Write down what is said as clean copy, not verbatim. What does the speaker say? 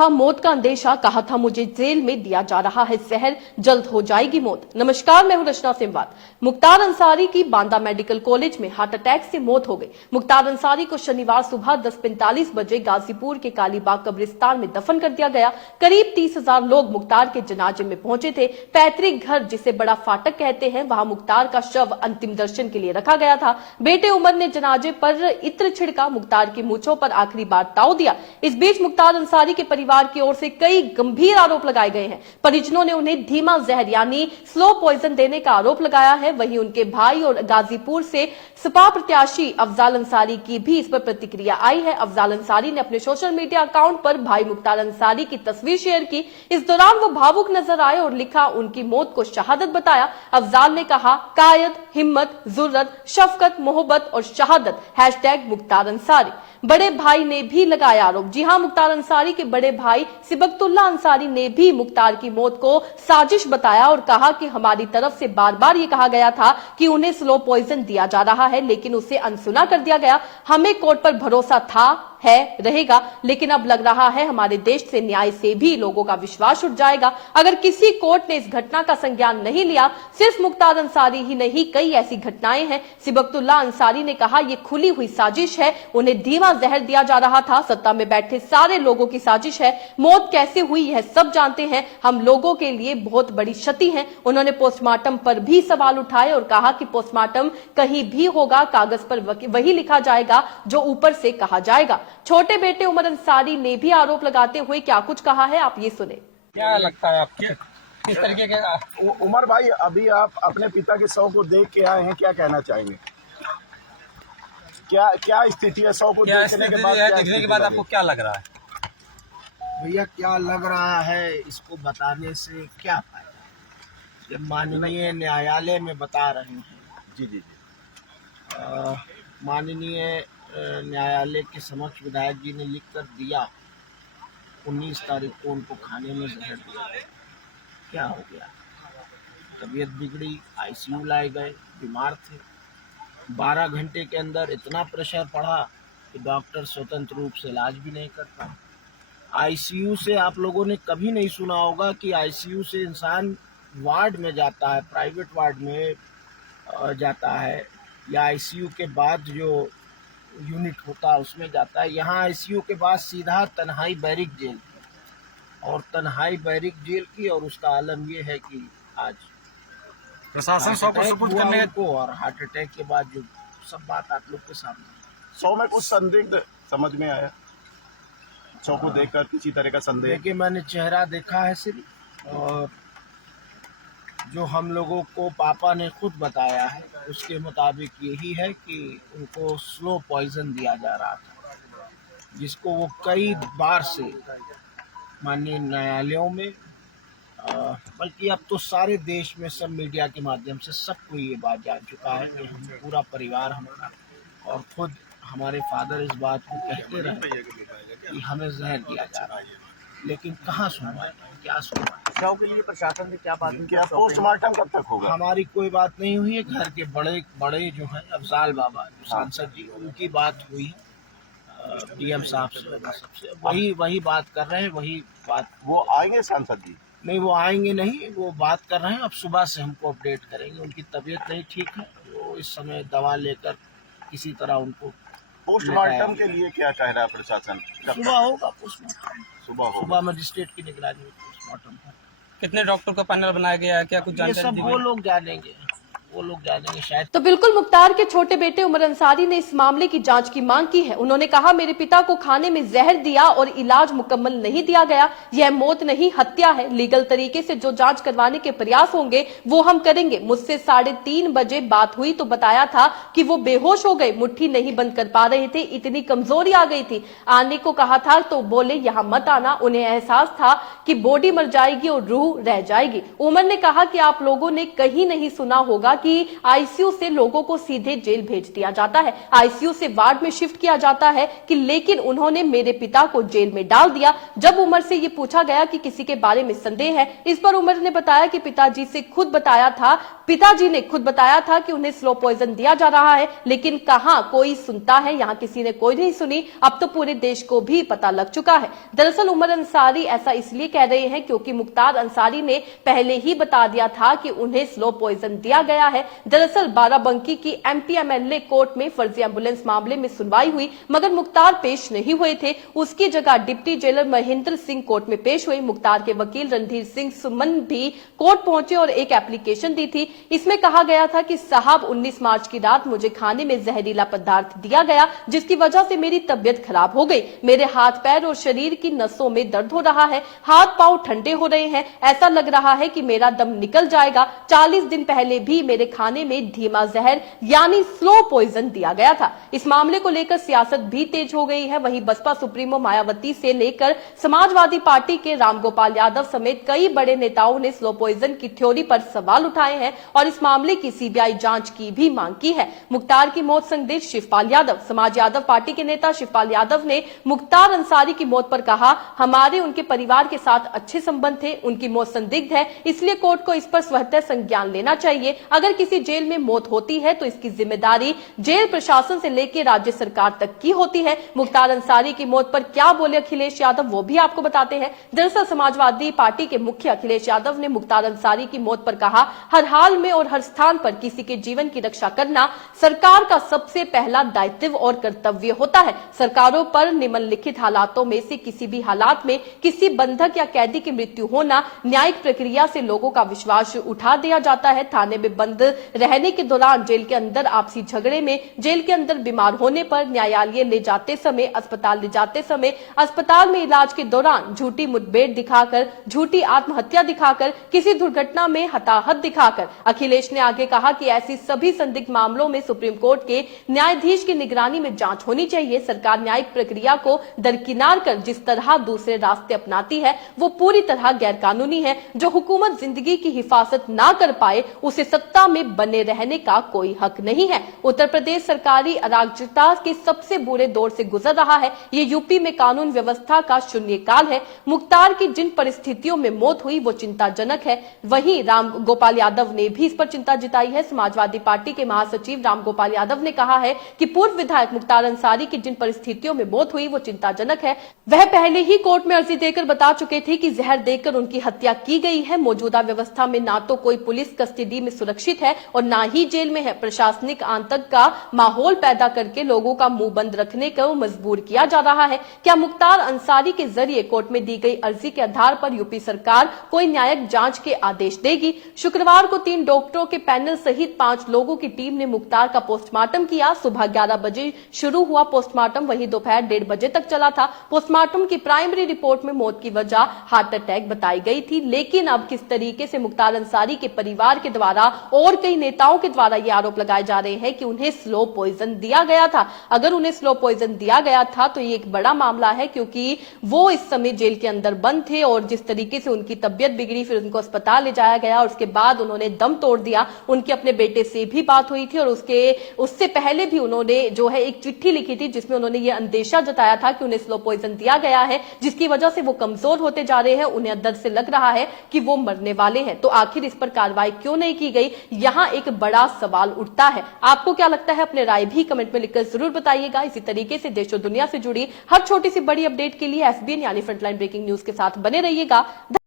था मौत का अंदेशा, कहा था मुझे जेल में दिया जा रहा है जहर, जल्द हो जाएगी मौत। नमस्कार, मैं हूं रचना सिमवाल। मुख्तार अंसारी की बांदा मेडिकल कॉलेज में हार्ट अटैक से मौत हो गई। मुख्तार अंसारी को शनिवार सुबह 10:45 बजे गाजीपुर के कालीबाग कब्रिस्तान में दफन कर दिया गया। करीब 30,000 लोग मुख्तार के जनाजे में पहुंचे थे। पैतृक घर, जिसे बड़ा फाटक कहते हैं, वहां मुख्तार का शव अंतिम दर्शन के लिए रखा गया था। बेटे उमर ने जनाजे पर इत्र छिड़का, मुख्तार की मूंछों पर आखिरी बार ताव दिया। इस बीच मुख्तार अंसारी के परिवार की ओर से कई गंभीर आरोप लगाए गए हैं। परिजनों ने उन्हें धीमा जहर यानी स्लो पॉइजन देने का आरोप लगाया है। वहीं उनके भाई और गाजीपुर से सपा प्रत्याशी अफजाल अंसारी की भी इस पर प्रतिक्रिया आई है। अफजाल अंसारी ने अपने सोशल मीडिया अकाउंट पर भाई मुख्तार अंसारी की तस्वीर शेयर की। इस दौरान वो भावुक नजर आए और लिखा, उनकी मौत को शहादत बताया। अफजाल ने कहा, कायद, हिम्मत, जुर्रत, शफकत, मोहब्बत और शहादत, #मुख्तार अंसारी। बड़े भाई ने भी लगाया आरोप। जी हां, मुख्तार अंसारी के बड़े भाई सिबकतुल्लाह अंसारी ने भी मुख्तार की मौत को साजिश बताया और कहा कि हमारी तरफ से बार बार ये कहा गया था कि उन्हें स्लो पॉइजन दिया जा रहा है, लेकिन उसे अनसुना कर दिया गया। हमें कोर्ट पर भरोसा था, है, रहेगा, लेकिन अब लग रहा है हमारे देश से, न्याय से भी लोगों का विश्वास उठ जाएगा। अगर किसी कोर्ट ने इस घटना का संज्ञान नहीं लिया, सिर्फ मुख्तार अंसारी ही नहीं, कई ऐसी घटनाएं हैं। सिबकतुल्लाह अंसारी ने कहा, यह खुली हुई साजिश है, उन्हें धीमा जहर दिया जा रहा था, सत्ता में बैठे सारे लोगों की साजिश है। मौत कैसे हुई यह सब जानते हैं, हम लोगों के लिए बहुत बड़ी क्षति है। उन्होंने पोस्टमार्टम पर भी सवाल उठाए और कहा कि पोस्टमार्टम कहीं भी होगा, कागज पर वही लिखा जाएगा जो ऊपर से कहा जाएगा। छोटे बेटे उमर अंसारी ने भी आरोप लगाते हुए क्या कुछ कहा है, आप ये सुने। क्या लगता है आपको, किस तरीके के? उमर भाई, अभी आप अपने पिता के शव को देख के आए हैं, क्या कहना चाहेंगे? क्या स्थिति है शव को देखने के बाद? देखने के बाद आपको क्या लग रहा है? भैया, क्या लग रहा है इसको बताने से क्या फायदा, जब माननीय न्यायालय में बता रहे हैं। जी जी जी। माननीय न्यायालय के समक्ष विधायक जी ने लिख कर दिया, 19 तारीख को उनको खाने में जहर दिया। क्या हो गया? तबीयत बिगड़ी, आईसीयू लाए गए, बीमार थे। 12 घंटे के अंदर इतना प्रेशर पड़ा कि डॉक्टर स्वतंत्र रूप से इलाज भी नहीं कर पाए। आईसीयू से आप लोगों ने कभी नहीं सुना होगा कि आईसीयू से इंसान वार्ड में जाता है, प्राइवेट वार्ड में जाता है, या आईसीयू के बाद जो यूनिट होता है उसमें जाता है। यहाँ आईसीयू के बाद सीधा तन्हाई बैरिक जेल थी, और तन्हाई बैरिक जेल की, और उसका आलम ये है कि आज प्रशासन को और हार्ट अटैक के बाद जो सब बात आप लोग के सामने। शव में कुछ संदिग्ध समझ में आया? शव को देखकर किसी तरह का संदेह? देखिए, मैंने चेहरा देखा है सिर्फ, और जो हम लोगों को पापा ने खुद बताया है उसके मुताबिक यही है कि उनको स्लो पॉइजन दिया जा रहा था, जिसको वो कई बार से माननीय न्यायालयों में, बल्कि अब तो सारे देश में सब मीडिया के माध्यम से सबको ये बात जान चुका है कि हम पूरा परिवार हमारा और खुद हमारे फादर इस बात को कहते रहे कि हमें जहर दिया जा रहा है, लेकिन कहाँ सुनवाई, क्या सुनवाई? शव के लिए प्रशासन से क्या बात हुई? क्या पोस्टमार्टम कब तक होगा? हमारी कोई बात नहीं हुई है। घर के बड़े जो हैं अफजाल बाबा जो सांसद जी, उनकी बात हुई है डीएम साहब से, वही बात कर रहे हैं, वही बात। वो आएंगे सांसद जी? नहीं, वो आएंगे नहीं, वो बात कर रहे हैं, अब सुबह से हमको अपडेट करेंगे। उनकी तबीयत नहीं ठीक है, वो इस समय दवा लेकर किसी तरह उनको पोस्टमार्टम के लिए क्या कह रहा है प्रशासन? सुबह होगा पोस्टमार्टम, सुबह मजिस्ट्रेट की निगरानी में पोस्टमार्टम। कितने डॉक्टर का पैनल बनाया गया है, क्या कुछ ये जानकारी? सब वो लोग जानेंगे शायद। तो बिल्कुल मुख्तार के छोटे बेटे उमर अंसारी ने इस मामले की जांच की मांग की है। उन्होंने कहा, मेरे पिता को खाने में जहर दिया और इलाज मुकम्मल नहीं दिया गया, यह मौत नहीं हत्या है। लीगल तरीके से जो जांच करवाने के प्रयास होंगे वो हम करेंगे। मुझसे 3:30 बजे बात हुई तो बताया था कि वो बेहोश हो गए, मुट्ठी नहीं बंद कर पा रहे थे, इतनी कमजोरी आ गई थी। आने को कहा था तो बोले यहाँ मत आना। उन्हें एहसास था कि बॉडी मर जाएगी और रूह रह जाएगी। उमर ने कहा कि आप लोगों ने कहीं नहीं सुना होगा कि आईसीयू से लोगों को सीधे जेल भेज दिया जाता है, आईसीयू से वार्ड में शिफ्ट किया जाता है, कि लेकिन उन्होंने मेरे पिता को जेल में डाल दिया। जब उमर से ये पूछा गया कि किसी के बारे में संदेह है, इस पर उमर ने बताया कि पिताजी से खुद बताया था, पिताजी ने खुद बताया था कि उन्हें स्लो पॉइजन दिया जा रहा है, लेकिन कहां कोई सुनता है, यहां किसी ने कोई नहीं सुनी। अब तो पूरे देश को भी पता लग चुका है। दरअसल उमर अंसारी ऐसा इसलिए कह रहे हैं क्योंकि मुख्तार अंसारी ने पहले ही बता दिया था कि उन्हें स्लो पॉइजन दिया गया है। दरअसल बाराबंकी की एमपी एमएलए कोर्ट में फर्जी एम्बुलेंस मामले में सुनवाई हुई, मगर मुख्तार पेश नहीं हुए थे। उसकी जगह deputy jailer Mahendra Singh court में पेश हुए। मुख्तार के वकील रणधीर सिंह सुमन भी कोर्ट पहुंचे और एक एप्लीकेशन दी थी। इसमें कहा गया था कि साहब 19 मार्च की रात मुझे खाने में जहरीला पदार्थ दिया गया, जिसकी वजह से मेरी तबियत खराब हो गई। मेरे हाथ पैर और शरीर की नसों में दर्द हो रहा है, हाथ पांव ठंडे हो रहे हैं, ऐसा लग रहा है कि मेरा दम निकल जाएगा। 40 दिन पहले भी मेरे खाने में धीमा जहर यानी स्लो पॉइजन दिया गया था। इस मामले को लेकर सियासत भी तेज हो गई है। वहीं बसपा सुप्रीमो मायावती से लेकर समाजवादी पार्टी के रामगोपाल यादव समेत कई बड़े नेताओं ने स्लो पॉइजन की थ्योरी पर सवाल उठाए हैं और इस मामले की सीबीआई जांच की भी मांग की है। मुख्तार की मौत संदिग्ध शिवपाल यादव। समाज यादव पार्टी के नेता शिवपाल यादव ने मुख्तार अंसारी की मौत पर कहा, हमारे उनके परिवार के साथ अच्छे संबंध थे, उनकी मौत संदिग्ध है, इसलिए कोर्ट को इस पर स्वतः संज्ञान लेना चाहिए। अगर किसी जेल में मौत होती है तो इसकी जिम्मेदारी जेल प्रशासन से लेकर राज्य सरकार तक की होती है। मुख्तार अंसारी की मौत पर क्या बोले अखिलेश यादव, वो भी आपको बताते हैं। दरअसल समाजवादी पार्टी के मुख्य अखिलेश यादव ने मुख्तार अंसारी की मौत पर कहा, हर हाल में और हर स्थान पर किसी के जीवन की रक्षा करना सरकार का सबसे पहला दायित्व और कर्तव्य होता है। सरकारों पर निम्नलिखित हालातों में से किसी भी हालात में किसी बंधक या कैदी की मृत्यु होना, न्यायिक प्रक्रिया से लोगों का विश्वास उठा दिया जाता है। थाने में बंद रहने के दौरान, जेल के अंदर आपसी झगड़े में, जेल के अंदर बीमार होने पर, न्यायालय ले जाते समय, अस्पताल ले जाते समय, अस्पताल में इलाज के दौरान, झूठी मुठभेड़ दिखाकर, झूठी आत्महत्या दिखाकर, किसी दुर्घटना में हताहत दिखाकर। अखिलेश ने आगे कहा कि ऐसी सभी संदिग्ध मामलों में सुप्रीम कोर्ट के न्यायाधीश की निगरानी में जांच होनी चाहिए। सरकार न्यायिक प्रक्रिया को दरकिनार कर जिस तरह दूसरे रास्ते अपनाती है वो पूरी तरह गैरकानूनी है। जो हुकूमत जिंदगी की हिफाजत ना कर पाए उसे सत्ता में बने रहने का कोई हक नहीं है। उत्तर प्रदेश सरकारी अराजकता के सबसे बुरे दौर से गुजर रहा है। ये यूपी में कानून व्यवस्था का शून्यकाल है। मुख्तार की जिन परिस्थितियों में मौत हुई वो चिंताजनक है। वहीं रामगोपाल यादव ने भी इस पर चिंता जताई है। समाजवादी पार्टी के महासचिव रामगोपाल यादव ने कहा है कि पूर्व विधायक मुख्तार अंसारी की जिन परिस्थितियों में मौत हुई वो चिंताजनक है। वह पहले ही कोर्ट में अर्जी देकर बता चुके थे कि जहर देकर उनकी हत्या की गई है। मौजूदा व्यवस्था में ना तो कोई पुलिस कस्टडी में सुरक्षित है और ना ही जेल में है। प्रशासनिक आतंक का माहौल पैदा करके लोगों का मुंह बंद रखने को मजबूर किया जा रहा है। क्या मुख्तार अंसारी के जरिए कोर्ट में दी गई अर्जी के आधार पर यूपी सरकार कोई न्यायिक जांच के आदेश देगी? शुक्रवार को 3 डॉक्टरों के पैनल सहित 5 लोगों की टीम ने मुख्तार का पोस्टमार्टम किया। सुबह 11 बजे शुरू हुआ पोस्टमार्टम, वहीं दोपहर 1:30 बजे तक चला था। पोस्टमार्टम की प्राइमरी रिपोर्ट में मौत की वजह हार्ट अटैक बताई गई थी, लेकिन अब किस तरीके से मुख्तार अंसारी के परिवार के द्वारा और कई नेताओं के द्वारा ये आरोप लगाए जा रहे हैं कि उन्हें स्लो पॉइजन दिया गया था। अगर उन्हें स्लो पॉइजन दिया गया था तो ये एक बड़ा मामला है, क्योंकि वो इस समय जेल के अंदर बंद थे और जिस तरीके से उनकी तबियत बिगड़ी, फिर उनको अस्पताल ले जाया गया और उसके बाद उन्होंने दम तोड़ दिया। उनके अपने बेटे से भी बात हुई थी और उससे पहले भी उन्होंने जो है एक चिट्ठी लिखी थी जिसमें उन्होंने ये अंदेशा जताया था कि उन्हें स्लो पॉइजन दिया गया है, जिसकी वजह से वो कमजोर होते जा रहे हैं। उन्हें अंदर से लग रहा है कि वो मरने वाले हैं। तो आखिर इस पर कार्रवाई क्यों नहीं की गई, यहां एक बड़ा सवाल उठता है। आपको क्या लगता है? अपने राय भी कमेंट में लिखकर जरूर बताइएगा। इसी तरीके से देश और दुनिया से जुड़ी हर छोटी सी बड़ी अपडेट के लिए FBN यानी फ्रंटलाइन ब्रेकिंग न्यूज के साथ बने रहिएगा।